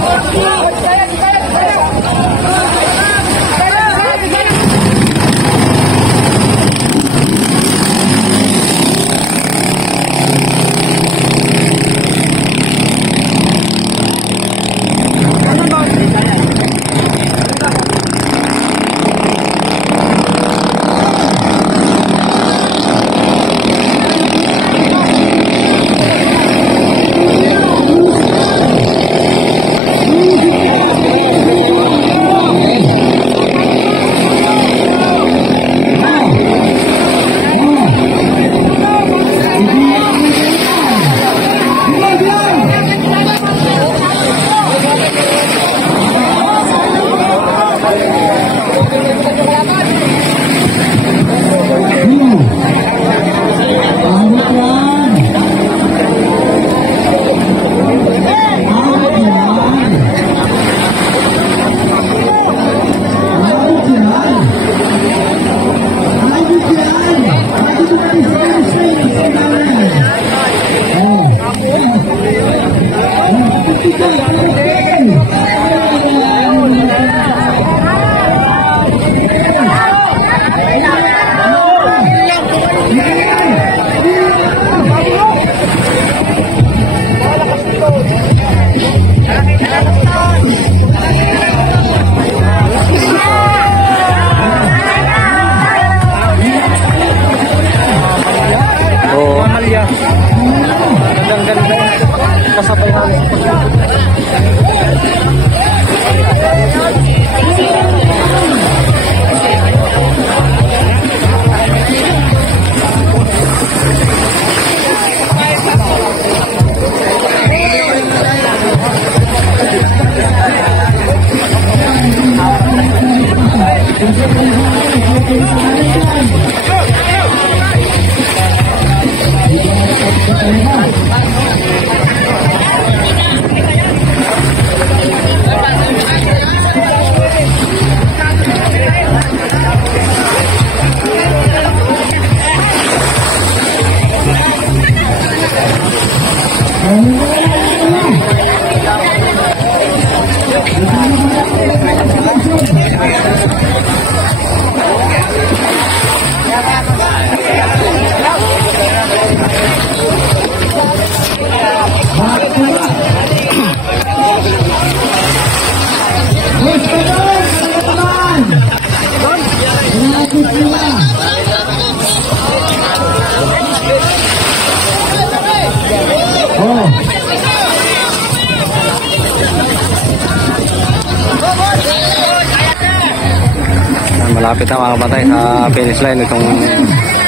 Malapit na mga kapatay sa finish line itong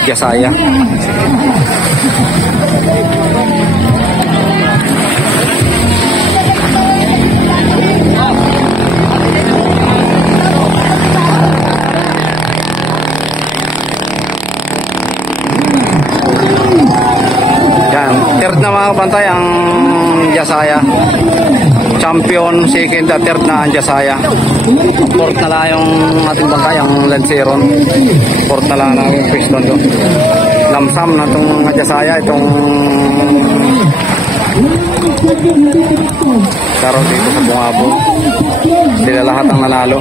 Jasaya. Yan, third na mga kapatay ang Jasaya. Champion, second at third na ang Jasaya. Fourth na lang yung ating bangkay, ang Lanceron. Fourth na lang ang piston ko. Lamsam na itong Jasaya, itong Karo dito sa Bungabong. Sila lahat ang nanalo.